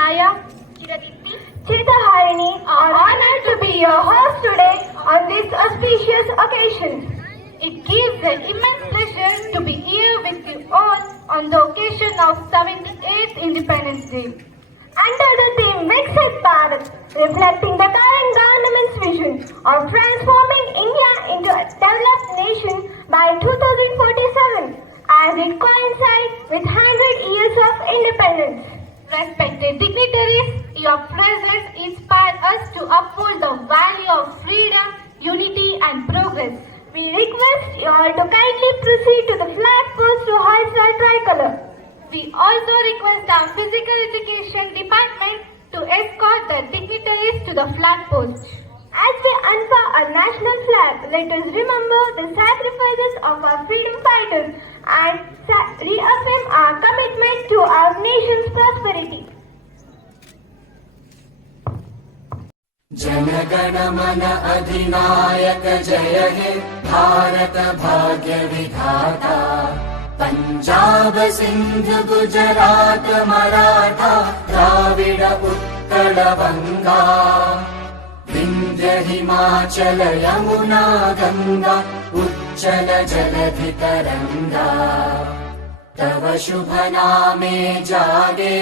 Saya, Chiradipti, Chitaharini are honored to be your host today on this auspicious occasion. It gives an immense pleasure to be here with you all on the occasion of 78th Independence Day. Under the theme Viksit Bharat, reflecting the current government's vision of transforming India into a developed nation by 2047, as it coincides with 100 years of independence. Respected dignitaries, your presence inspires us to uphold the value of freedom, unity and progress. We request you all to kindly proceed to the flag post to hoist our tricolor. We also request our physical education department to escort the dignitaries to the flag post. As we unfurl our national flag, let us remember the sacrifices of our freedom fighters and reaffirm our commitment to our nation's prosperity. जनगण मन अधिनायक जय हे भारत भाग्य विधाता पंजाब सिंध गुजरात मराठा द्राविड उत्कल बंगा विंध्य हिमाचल यमुना गंगा उच्चल जलधि तरंगा तव शुभ नामे जागे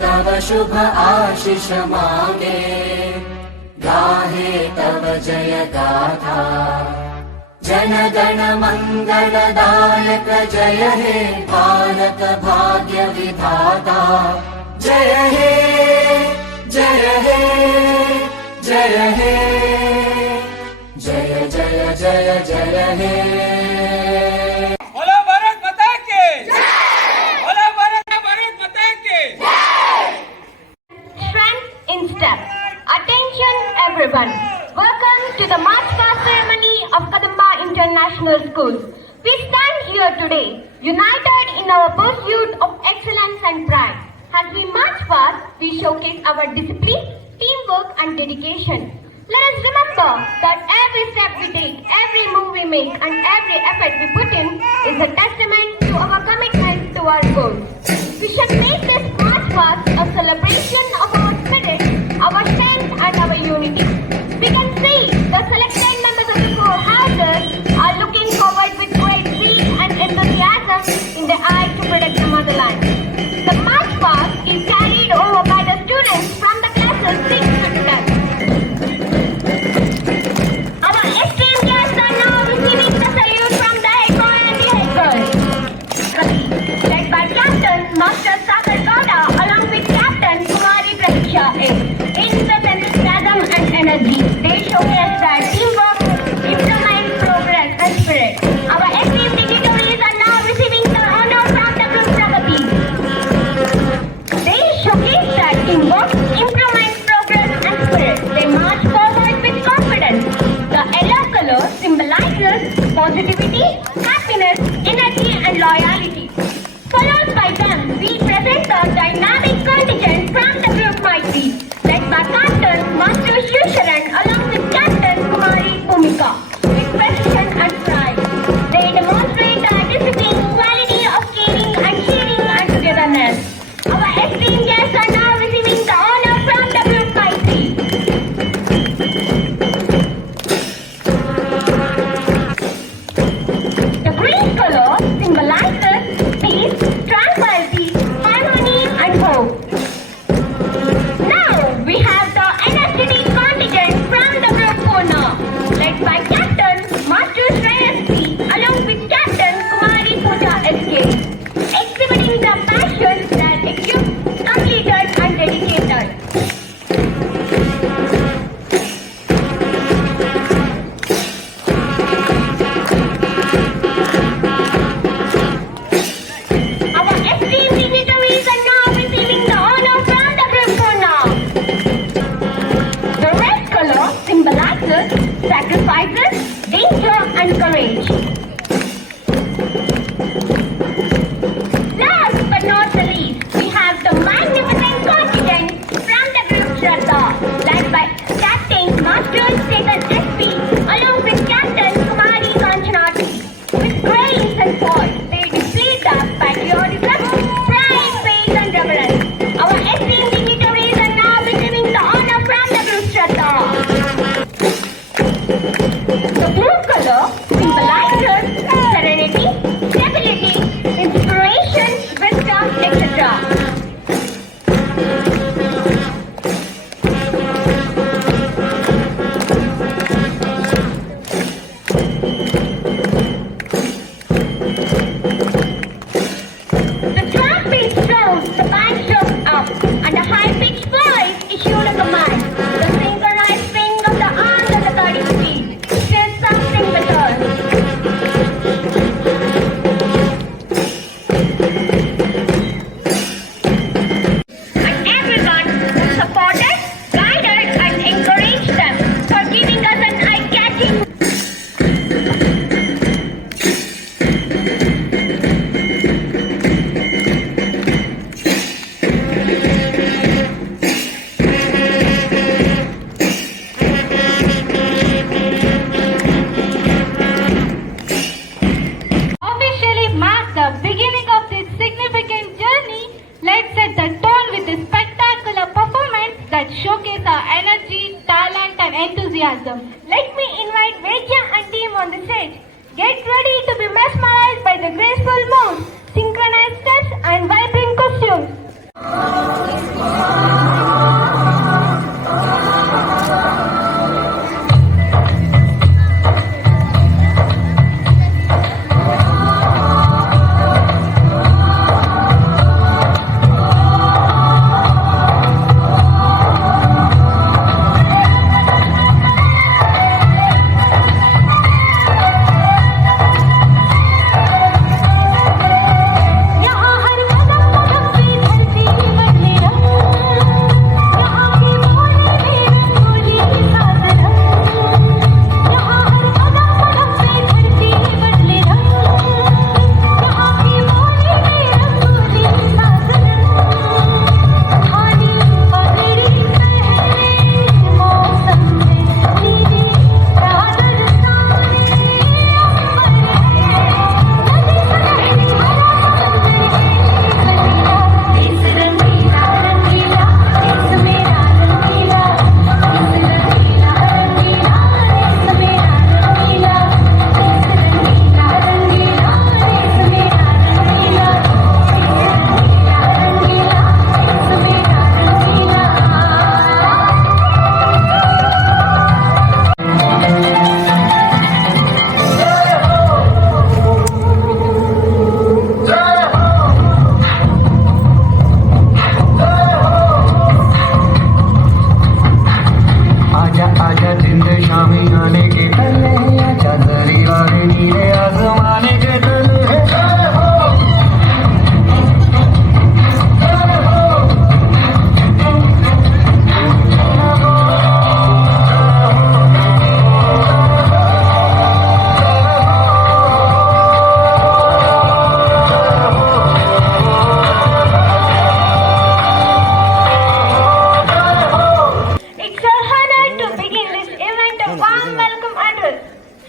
तव शुभ आशीष मांगे गाहे तव जय गाथा जन गण मंगलदायक जय हे भारत भाग्य विधाता जय हे जय हे जय हे जय जय जय जय हे Attention everyone. Welcome to the March Past ceremony of Kadamba International School. We stand here today, united in our pursuit of excellence and pride. As we march past, we showcase our discipline, teamwork and dedication. Let us remember that every step we take, every move we make and every effort we put in is a testament to our commitment to our goals. We should make this March Past a celebration of our spirit, our strength and our unity. We can see the selected members of the core houses are looking forward with great zeal and enthusiasm in their eyes to protect the motherland. The March Past is carried over by the students from the classes 6 to 12. Our esteemed guests are now receiving the salute from the head boy and the head girl. Led by Captain Master Sagar Gowda along with Captain Kumari Pratiksha A. In the enthusiasm and energy, they showcase their teamwork, implement, progress and spirit. Our esteemed dignitaries are now receiving the honor from the group Pragati. They showcase their teamwork, implement, progress and spirit. They march forward with confidence. The yellow color symbolizes positivity, happiness, energy and loyalty. Followed by them, we present the dynamic contingent from the group Maitri, led by Captain Master Shusharan along with Captain Kumari Bhumika, with precision and pride. They demonstrate the discipline, quality of caring and sharing and togetherness. Our esteemed guests are now receiving the honor from that showcase our energy, talent and enthusiasm. Let me invite Vedya and team on the stage. Get ready to be mesmerized by the graceful moves, synchronized steps and vibrant costumes.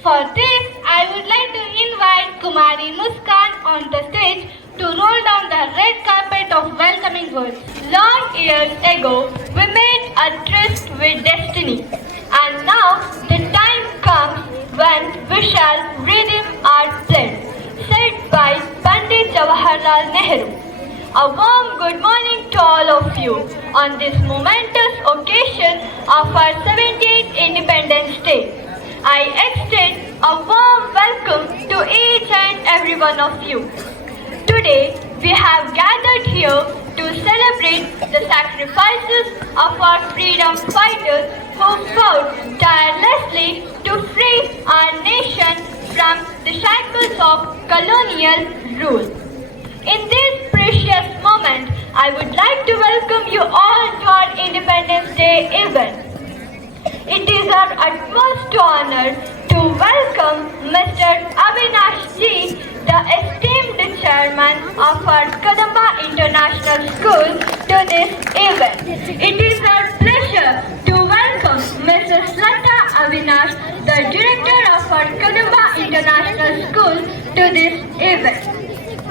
For this, I would like to invite Kumari Muskan on the stage to roll down the red carpet of welcoming words. Long years ago, we made a tryst with destiny. And now, the time comes when we shall redeem our pledge, said by Pandit Jawaharlal Nehru. A warm good morning to all of you on this momentous occasion of our 78th Independence Day. I extend a warm welcome to each and every one of you. Today, we have gathered here to celebrate the sacrifices of our freedom fighters who fought tirelessly to free our nation from the shackles of colonial rule. In this precious moment, I would like to welcome you all to our Independence Day event. It is our utmost honor to welcome Mr. Avinash Ji, the esteemed chairman of our Kadamba International School, to this event. It is our pleasure to welcome Mrs. Lata Avinash, the director of our Kadamba International School, to this event.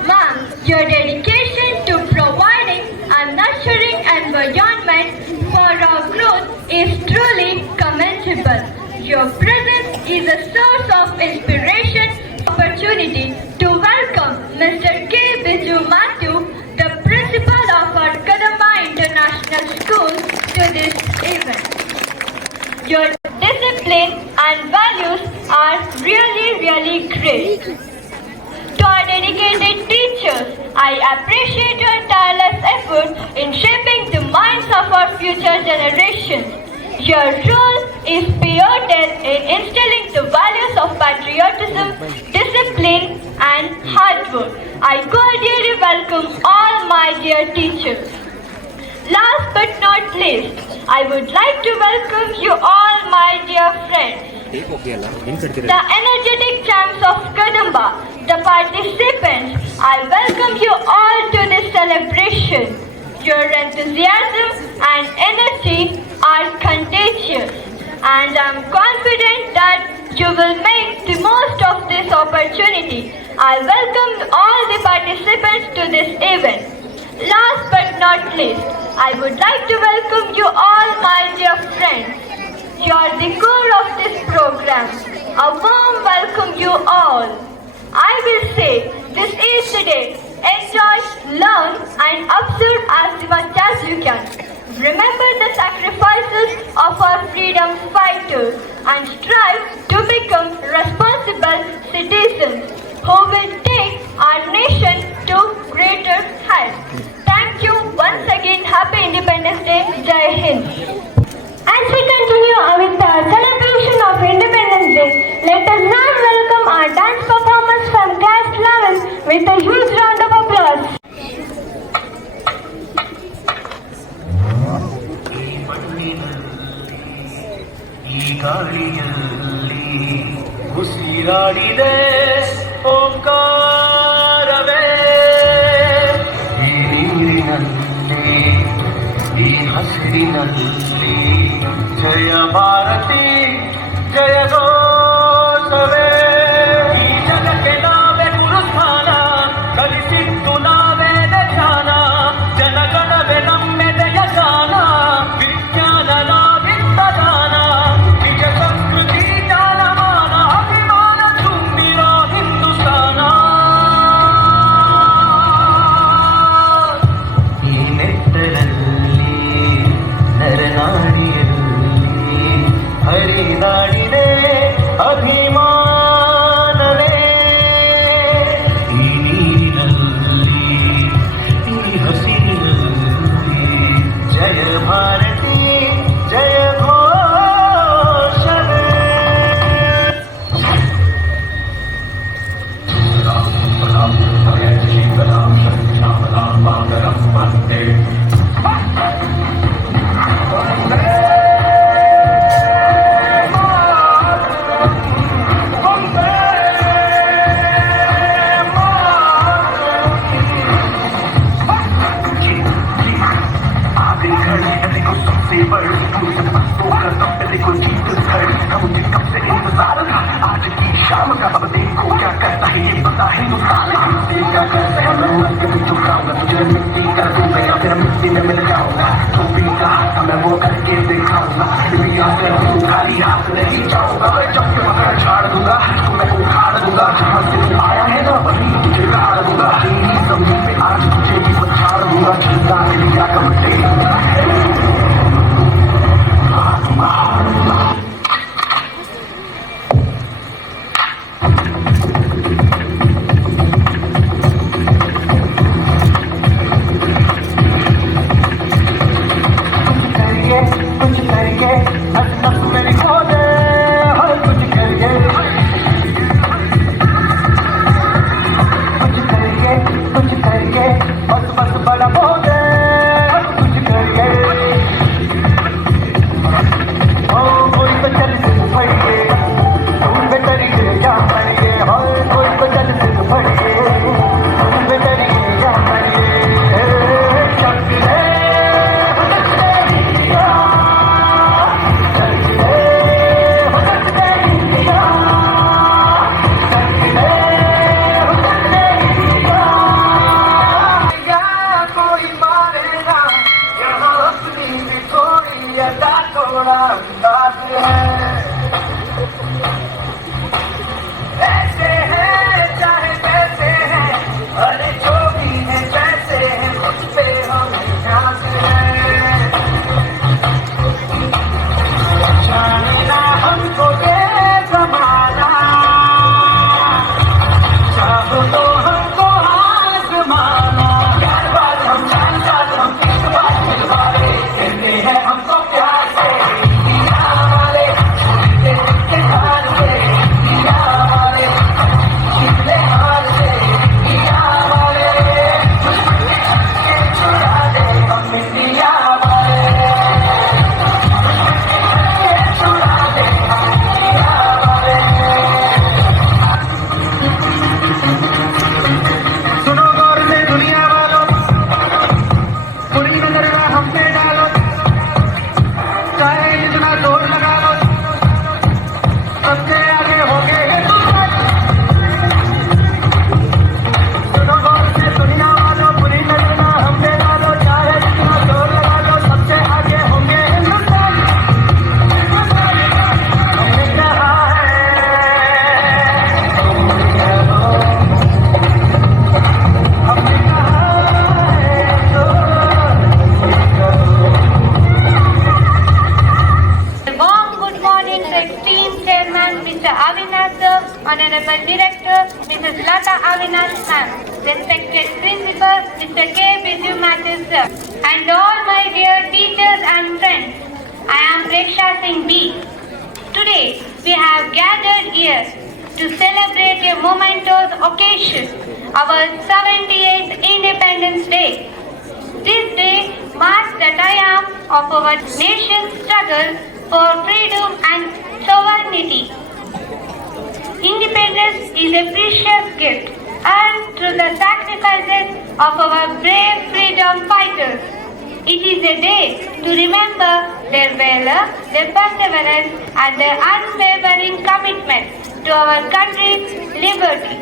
Ma'am, your dedication to providing a nurturing environment for our growth is truly commendable. Your presence is a source of inspiration. Opportunity to welcome Mr. K. Biju Matthew, the principal of our Kadamba International School, to this event. Your discipline and values are really great. To our dedicated teachers, I appreciate your tireless effort in shaping the minds of our future generations. Your role is pivotal in instilling the values of patriotism, discipline, and hard work. I cordially welcome all my dear teachers. Last but not least, I would like to welcome you all my dear friends. The energetic champs of Kadamba, the participants, I welcome you all to this celebration. Your enthusiasm and energy are contagious, and I am confident that you will make the most of this opportunity. I welcome all the participants to this event. Last but not least, I would like to welcome you all, my dear friends. You are the core of this program. A warm welcome you all. I will say, this is the day. Enjoy, learn and observe as much as you can. Remember the sacrifices of our freedom fighters and strive to become responsible citizens who will take our nation to greater heights. Thank you once again. Happy Independence Day. Jai Hind. As we continue with our celebration of Independence Day, let us now welcome our dance performance from Class 11 with a huge round of applause. ಈ ಗಾಳಿಯಲ್ಲಿ ಉಸಿರಾಡಿದೆ ಓಂಕಾರವೇ ಈ ನೀರಿನಲ್ಲಿ ಈ ಹಸಿರಿನಲ್ಲಿ ಜಯ ಭಾರತಿ ಜಯ ಘೋಷವೇ ಈ ಜಗಕ್ಕೆ ನಾವೇ ಗುರುಸ್ಥಾನ ಕಲಿಸಿದ್ದು ನಾವೇ ಧ್ಯಾನ ಜನಗಣವೇ ನಮ್ಮೆದೆಯ ಗಾನ ವಿಜ್ಞಾನ ನಾವಿದ್ದ ದಾನ ನಿಜ ಸಂಸ್ಕೃತಿ ಜಾನಮಾನ ಅಭಿಮಾನ ತುಂಬಿರೋ ಹಿಂದೂಸ್ತಾನ ಈ ನೆತ್ತರಲ್ಲಿ ನರನಾಡಿಯಲ್ಲಿ ಹರಿದಾಡಿದೆ ಅಭಿಮಾನವೇ ಈ ನೀರಿನಲ್ಲಿ ಈ ಹಸಿರಿನಲ್ಲಿ ಜಯ ಭಾರತಿ ಜಯ ಘೋಷವೇ आज की शाम का अब देखो क्या करता है ये पता है हिंदुस्तान क्या करते हैं मैं मर के भी चुकाऊंगा तुझे मिट्टी कर दूंगा या फिर मिट्टी में मिल जाऊंगा जो भी कहा मैं वो करके दिखाऊंगा खाली हाथ नहीं जाऊंगा मैं जब के मगर झाड़ दूंगा तो मैं उखाड़ दूंगा जहाँ से तू आया है ना वही तुझे गाड़ दूंगा तेरी जमीन पे आज तुझे भी पछाड़ दूंगा जिंदा लिया कब से कुछ करिए मेरी खोज हर कुछ करिए बस बस बड़ा बोझ कुछ करिए ओ कोई तो चल सिर्फ फड़िए तुम बेतरिए या फड़िए हो कोई तो चल सिर्फ फड़िए तुम बेतरिए या फड़िए ऐसे हैं चाहे कैसे हैं अरे जो भी है जैसे हैं खुद पे हम ध्यान हैं जानना हमको ये जमाना चाहो तो हमको आजमाना यार बात हम जान बात हम किस बात मिलवाए कहते हैं हमको प्यार से Dr. Avinash ma'am, respected Principal Mr. K. Biju Mathur sir, and all my dear teachers and friends, I am Preksha Singh B. Today, we have gathered here to celebrate a momentous occasion, our 78th Independence Day. This day marks the triumph of our nation's struggle for freedom and sovereignty. Independence is a precious gift earned through the sacrifices of our brave freedom fighters. It is a day to remember their valor, their perseverance, and their unwavering commitment to our country's liberty.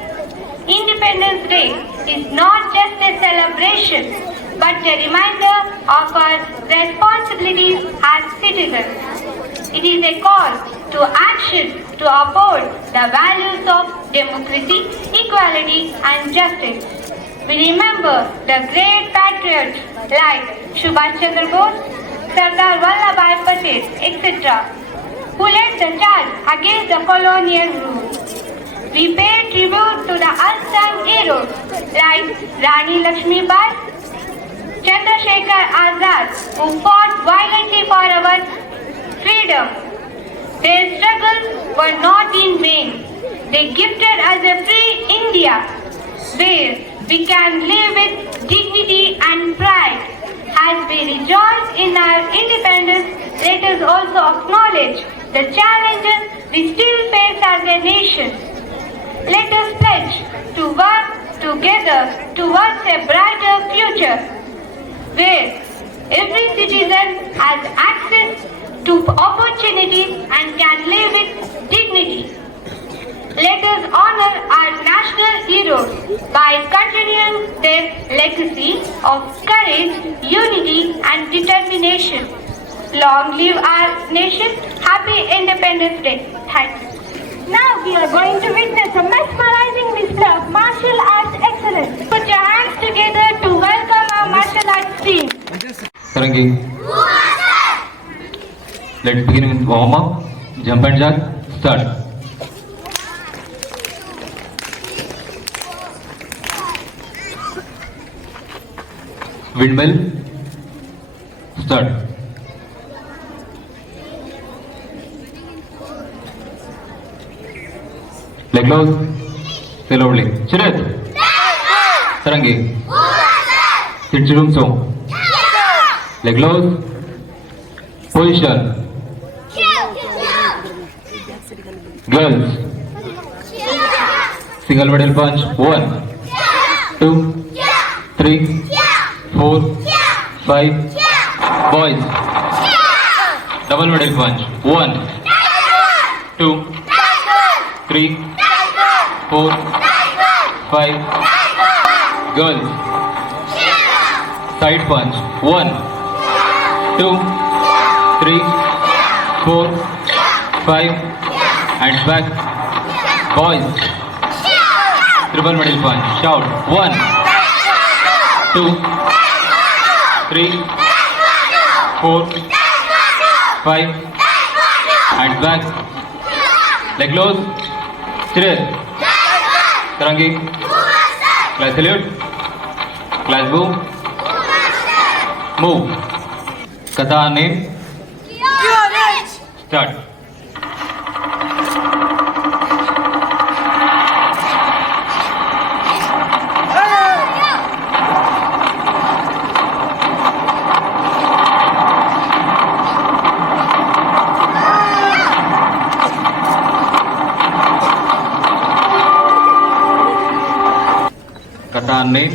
Independence Day is not just a celebration, but a reminder of our responsibilities as citizens. It is a call to action to uphold the values of democracy, equality, and justice. We remember the great patriots like Subhash Chandra Bose, Sardar Vallabhbhai Patel, etc., who led the charge against the colonial rule. We pay tribute to the unsung heroes like Rani Lakshmibai, Chandrasekhar Azad, who fought violently for our freedom. Their struggles were not in vain. They gifted us a free India where we can live with dignity and pride. As we rejoice in our independence, let us also acknowledge the challenges we still face as a nation. Let us pledge to work together towards a brighter future where every citizen has access to opportunities and can live with dignity. Let us honor our national heroes by continuing their legacy of courage, unity, and determination. Long live our nation. Happy Independence Day. Thanks. Now we are going to witness a mesmerizing display of martial arts excellence. Put your hands together to welcome our martial arts team. Sarangi. Let's begin with warm up. Jump and jack. Start. Windmill. Start. Leg close. Say loudly. Shirat. Sarangi. Sit so. Leg close. Position. Girls. Single middle punch. 1, 2, 3, 4, 5. Boys. Double middle punch. 1, 2, 3, 4, 5. Girls. Side punch. 1, 2, 3, 4, 5. Hands back. Boys. Triple middle punch. Shout. 1, 2, 3, 4, 5. Hands back. Leg close. Straight. Sarangi. Class salute. Class boom. Move. Kata name. Start. Kata name.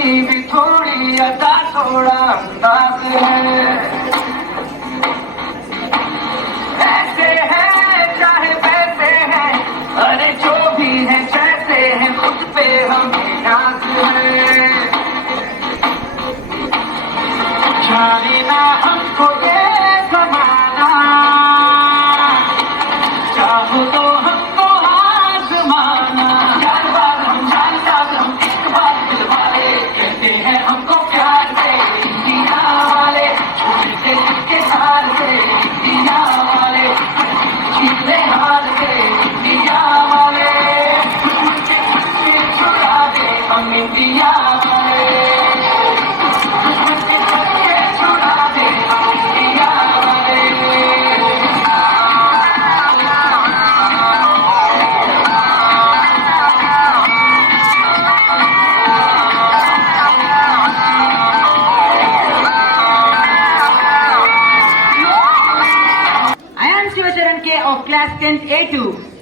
हंसी भी थोड़ी अदा थोड़ा अंदाज है, ऐसे हैं चाहे वैसे हैं, अरे जो भी है जैसे हैं, खुद पे हमें नाज है। जाने ना हमको ये जमाना, चाहो तो हमको आजमाना, यार बार हम जानकार हम एक बार दिल वाले, कहते हैं हमको प्यार से इंडिया वाले, छोटे से के साल से इंडिया वाले, जीते हार से इंडिया वाले, छुड़ा दे हम इंडिया वाले, छुड़ा दे हम इंडिया वाले। I am Shivacharan K of class 10th A2.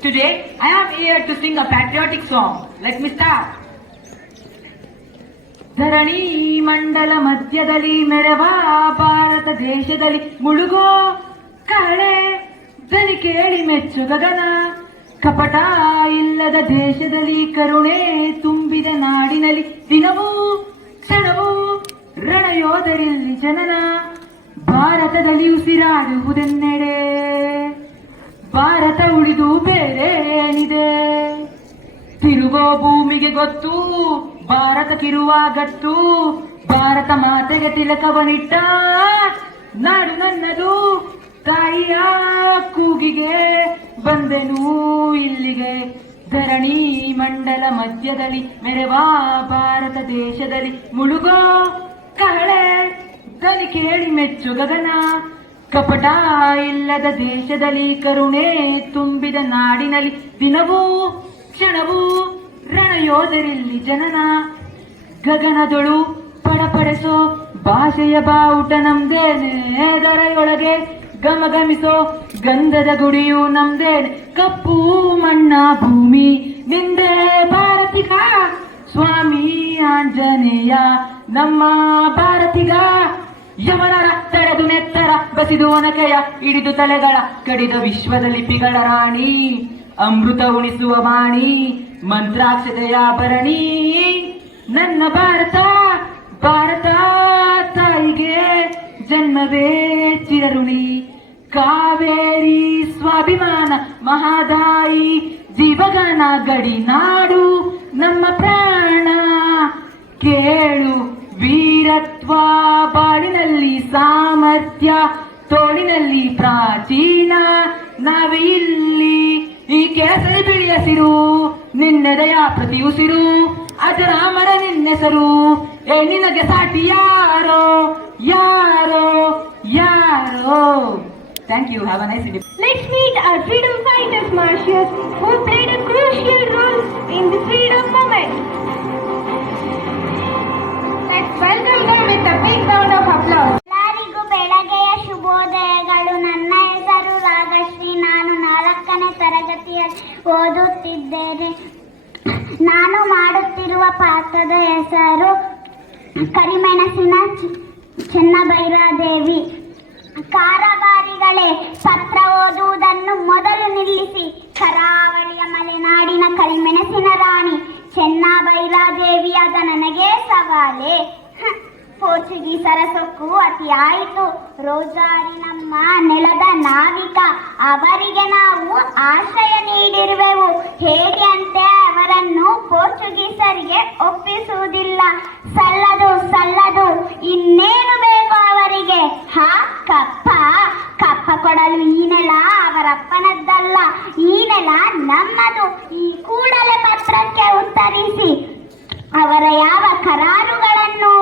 Today I am here to sing a patriotic song. Let me start. ಧರಣಿ ಮಂಡಲ ಮಧ್ಯದಲ್ಲಿ ಮೆರವ ಭಾರತ ದೇಶದಲ್ಲಿ ಮುಳುಗೋ ಕಹಳೆ ದನಿ ಕೇಳಿ ಮೆಚ್ಚು ಗಗನ, ಕಪಟ ಇಲ್ಲದ ದೇಶದಲ್ಲಿ ಕರುಣೆ ತುಂಬಿದ ನಾಡಿನಲ್ಲಿ ದಿನವೂ ಕ್ಷಣವೂ ರಣಯೋಧರಿಲ್ಲಿ ಜನನ, ಭಾರತದಲ್ಲಿ ಉಸಿರಾಡುವುದೆನ್ನೆಡೆ ಭಾರತ ಉಳಿದು ಬೇರೆ ಏನಿದೆ, ತಿರುಗೋ ಭೂಮಿಗೆ ಗೊತ್ತು ಭಾರತಕ್ಕಿರುವ ಗತ್ತು, ಭಾರತ ಮಾತೆಗೆ ತಿಲಕವನಿಟ್ಟ ನಾಡು ನನ್ನದು, ತಾಯಿಯ ಕೂಗಿಗೆ ಬಂದೆನು ಇಲ್ಲಿಗೆ, ಧರಣಿ ಮಂಡಲ ಮಧ್ಯದಲ್ಲಿ ಮೆರವ ಭಾರತ ದೇಶದಲ್ಲಿ ಮುಳುಗೋ ಕಹಳೆ ದನಿ ಕೇಳಿ ಮೆಚ್ಚು ಗಗನ, ಕಪಟ ಇಲ್ಲದ ದೇಶದಲ್ಲಿ ಕರುಣೆ ತುಂಬಿದ ನಾಡಿನಲ್ಲಿ ದಿನವೂ ಕ್ಷಣವೂ ರಣಯೋಧರಿಲ್ಲಿ ಜನನ, ಗಗನದೊಳು ಪಡಪಡಿಸೋ ಭಾಷೆಯ ಬಾವುಟ ನಮ್ದೇನೆ, ದರೆಯೊಳಗೆ ಗಮಗಮಿಸೋ ಗಂಧದ ಗುಡಿಯು ನಮ್ದೇನೆ, ಕಪ್ಪು ಮಣ್ಣ ಭೂಮಿ ನಿಂದೆ ಭಾರತಿಗ, ಸ್ವಾಮಿ ಆಂಜನೇಯ ನಮ್ಮ ಭಾರತಿಗ, ಯವನರ ತಡೆದು ನೆತ್ತರ ಬಸಿದು ಒನಕೆಯ ಹಿಡಿದು ತಲೆಗಳ ಕಡಿದ ವಿಶ್ವದ ಲಿಪಿಗಳ ರಾಣಿ, ಅಮೃತ ಉಣಿಸುವ ವಾಣಿ ಮಂತ್ರಾಕ್ಷತೆಯ ಭರಣಿ, ನನ್ನ ಭಾರತ ಭಾರತ ತಾಯಿಗೆ ಜನ್ಮವೇ ಚಿರಋಣಿ, ಕಾವೇರಿ ಸ್ವಾಭಿಮಾನ ಮಹಾದಾಯಿ ಜೀವಗಾನ ಗಡಿನಾಡು ನಮ್ಮ ಪ್ರಾಣ, ಕೇಳು ವೀರತ್ವ ಬಾಳಿನಲ್ಲಿ ಸಾಮರ್ಥ್ಯ ತೋಳಿನಲ್ಲಿ ಪ್ರಾಚೀನ, ನಾವೇ ಇಲ್ಲಿ ಈ ಕೇಸರಿ ಬಿಳಿ ಹಸಿರು ನಿನ್ನೆದೆಯ ಪ್ರತಿ ಉಸಿರು, ಅಜರಾಮರ ನಿನ್ನೆಸರು ನಿನಗೆ ಸಾಟಿ ಯಾರೋ ಯಾರೋ ಯಾರೋ. Thank you. Have a nice day. Let's meet our freedom fighters martyrs who played a crucial role in the freedom movement. Let's welcome them with a big round of applause. ಎಲ್ಲರಿಗೂ ಬೆಳಗ್ಗೆಯ ಶುಭೋದಯಗಳು. ನನ್ನ ಹೆಸರು ರಾಗಶ್ರೀ. ನಾನು 4ನೇ ತರಗತಿಯಲ್ಲಿ ಓದುತ್ತಿದ್ದೇನೆ. ನಾನು ಮಾಡುತ್ತಿರುವ ಪಾತ್ರದ ಹೆಸರು ಕರಿಮೆಣಸಿನ ಚೆನ್ನಭೈರಾದೇವಿ. ಕಾರಬಾರಿಗಳೇ, ಪತ್ರ ಓದುವುದನ್ನು ಮೊದಲು ನಿಲ್ಲಿಸಿ. ಕರಾವಳಿಯ ಮಲೆನಾಡಿನ ಕರಿಮೆಣಸಿನ ರಾಣಿ ಚೆನ್ನಭೈರಾದೇವಿಯಾದ ನನಗೆ ಸವಾಲೆ. ಪೋರ್ಚುಗೀಸರ ಸೊಕ್ಕು ಅತಿಯಾಯಿತು. ರೋಜಾರಿ ನಮ್ಮ ನೆಲದ ನಾವಿಕ. ಅವರಿಗೆ ನಾವು ಆಶ್ರಯ ನೀಡಿರುವೆವು. ಹೇಗೆ ಅಂತೆ ಅವರನ್ನು ಪೋರ್ಚುಗೀಸರಿಗೆ ಒಪ್ಪಿಸುವುದಿಲ್ಲ. ಸಲ್ಲದು ಸಲ್ಲದು, ಇನ್ನೇನು ಬೇಕು ಅವರಿಗೆ? ಕಪ್ಪ ಕೊಡಲು ಈ ನೆಲ ಅವರಪ್ಪನದ್ದಲ್ಲ, ಈ ನೆಲ ನಮ್ಮದು. ಈ ಕೂಡಲೇ ಪತ್ರಕ್ಕೆ ಉತ್ತರಿಸಿ. ಅವರ ಯಾವ ಕರಾರುಗಳನ್ನು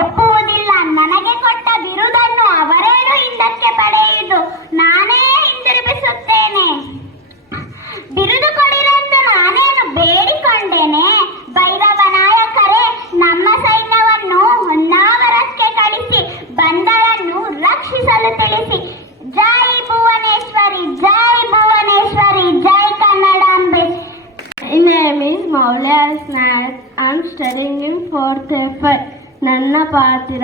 ಒಪ್ಪುವುದಿಲ್ಲ. ನನಗೆ ಕೊಟ್ಟ ಬಿರುದನ್ನು ಅವರೇನು ಹಿಂದಕ್ಕೆ ಪಡೆಯುವುದು, ನಾನೇ ಹಿಂದಿರುಗಿಸುತ್ತೇನೆ. ಬಿರುದು ಕೊಡಿರೆಂದು ನಾನೇನು ಬೇಡಿಕೊಂಡೇನೆ? ಭೈರವ ನಾಯಕರೇ, ನಮ್ಮ ಸೈನ್ಯವನ್ನು ಹೊನ್ನಾವರಕ್ಕೆ ಕಳಿಸಿ ಬಂದಳನ್ನು ರಕ್ಷಿಸಲು ತಿಳಿಸಿ. ಜೈ ಭುವನೇಶ್ವರಿ, ಜೈ ಭುವನೇಶ್ವರಿ, ಜೈ ಕನ್ನಡಾಂಬೆ. My name is Maulaya Nayak. I am studying in 4th FI. ನನ್ನ ಪಾತ್ರ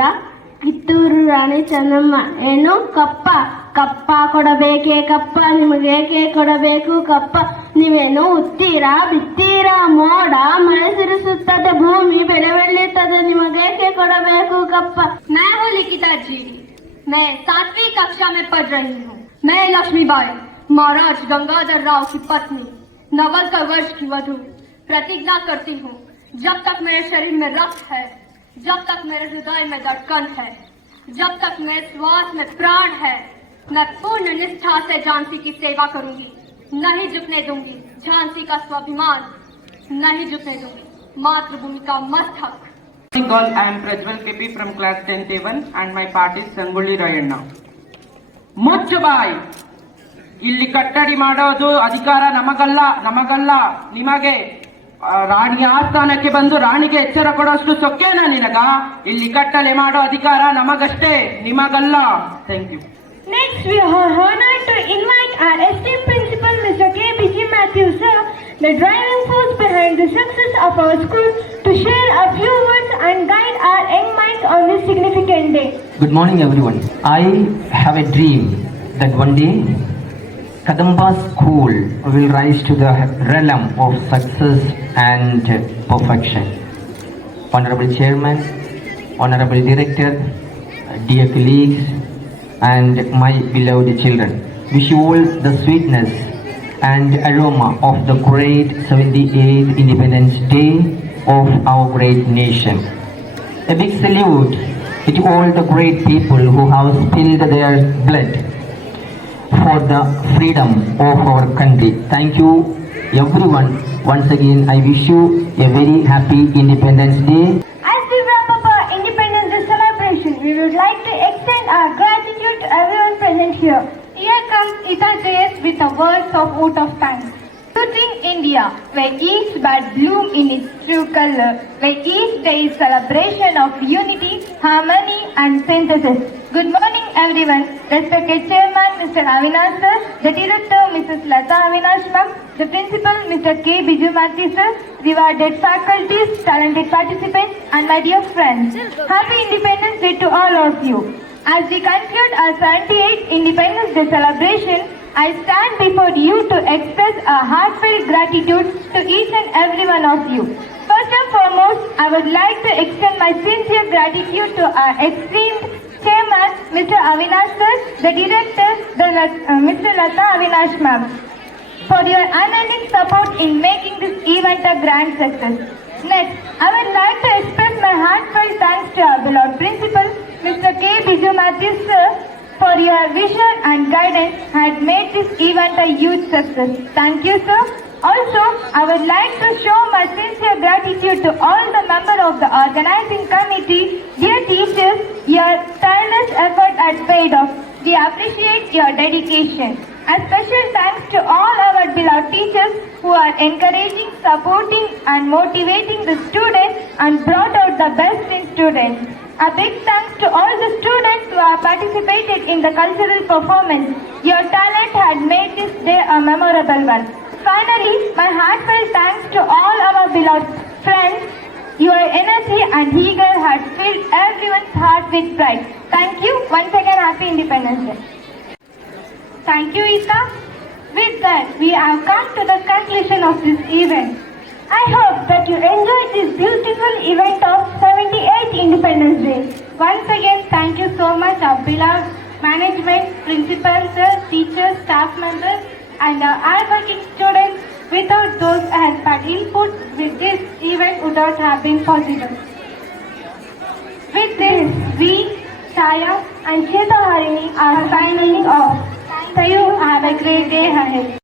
ಕಿತ್ತೂರು ರಾಣಿ ಚೆನ್ನಮ್ಮ. ಏನು ಕಪ್ಪ ಕಪ್ಪ ಕೊಡಬೇಕೇ ಕಪ್ಪ, ನಿಮಗೇಕೆ ಕೊಡಬೇಕು ಕಪ್ಪ? ನೀವೇನು ಉತ್ತೀರಾ ಬಿತ್ತೀರಾ, ಮೋಡ ಮಳೆ ಸುರಿಸುತ್ತದೆ, ಭೂಮಿ ಬೆಳೆ ಬೆಳೆಯುತ್ತದೆ, ನಿಮಗೇಕೆ ಕೊಡಬೇಕು ಕಪ್ಪ? मैं हूँ लिखिता जी, मैं 7वीं कक्षा में पढ़ रही हूँ. मैं लक्ष्मीबाई, महाराज गंगाधर राव की पत्नी, नवल वर्ष की वधू, प्रतिज्ञा करती हूँ, जब तक मेरे शरीर में रक्त है, जब तक मेरे हृदय में धड़कन है, जब तक मेरे श्वास में प्राण है, मैं पूर्ण निष्ठा से झांसी की सेवा करूंगी. नहीं झुकने दूंगी झांसी का स्वाभिमान, नहीं झुकने दूंगी मातृभूमि का मस्तक. Girl, I am Prajwal KP from class 10th A1 and my party is Sanguli Rayanna. ಮುಚ್ಚು ಬಾಯ್, ಇಲ್ಲಿ ಕಟ್ಟಡಿ ಮಾಡೋದು ಅಧಿಕಾರ ನಮಗಲ್ಲ ನಿಮಗೆ. ರಾಣಿಯ ಆಸ್ಥಾನಕ್ಕೆ ಬಂದು ರಾಣಿಗೆ ಎಚ್ಚರ ಕೊಡೋಷ್ಟು ಸೊಕ್ಕೇನ ನಿನಗ? ಇಲ್ಲಿ ಕಟ್ಟಲೆ ಮಾಡೋ ಅಧಿಕಾರ ನಮಗಷ್ಟೇ, ನಿಮಗಲ್ಲ. Thank you. Next, we are honored to invite our esteemed principal, Mr. K. B. G. Matthews, sir, the driving force behind the success of our school, to share a few words and guide our young minds on this significant day. Good morning, everyone. I have a dream that one day Kadamba School will rise to the realm of success and perfection. Honorable Chairman, Honorable Director, dear colleagues, and my beloved children, wish you all the sweetness and aroma of the great 78th Independence Day of our great nation. A big salute to all the great people who have spilled their blood for the freedom of our country. Thank you everyone. Once again, I wish you a very happy Independence Day. As we wrap up our Independence Day celebration, we would like to extend our gratitude to everyone present here. Here comes Ita JS with the words of vote of thanks. Saluting India, where each bud bloom in its true color, where each day is celebration of unity, harmony and synthesis. Good morning everyone. Respected Chairman Mr. Avinash sir, the Director Mrs. Lata Avinash ma'am, the Principal Mr. K. Biju Matthew sir, rewarded faculties, talented participants and my dear friends. Happy Independence Day to all of you. As we conclude our 78th Independence Day celebration, I stand before you to express a heartfelt gratitude to each and every one of you. First and foremost, I would like to extend my sincere gratitude to our esteemed Chairman, Mr. Avinash sir, the Director, Mr. Lata Avinash ma'am, for your unending support in making this event a grand success. Next, I would like to express my heartfelt thanks to our beloved Principal, Mr. K. Biju Matthews sir, for your vision and guidance had made this event a huge success. Thank you, sir. Also, I would like to show my sincere gratitude to all the members of the organizing committee. Dear teachers, your tireless effort has paid off. We appreciate your dedication. A special thanks to all our beloved teachers who are encouraging, supporting and motivating the students and brought out the best in students. A big thanks to all the students who have participated in the cultural performance. Your talent had made this day a memorable one. Finally, my heartfelt thanks to all our beloved friends. Your energy and eager had filled everyone's heart with pride. Thank you. Once again, Happy Independence Day. Thank you, Ita. With that, we have come to the conclusion of this event. I hope that you enjoyed this beautiful event of 78th Independence Day. Once again, thank you so much, our beloved management, principals, teachers, staff members, and our hardworking students. Without those who had had input, with this event would not have been possible. With this, we, Chaya and Sheta Harini are signing off. So you have a great day ahead.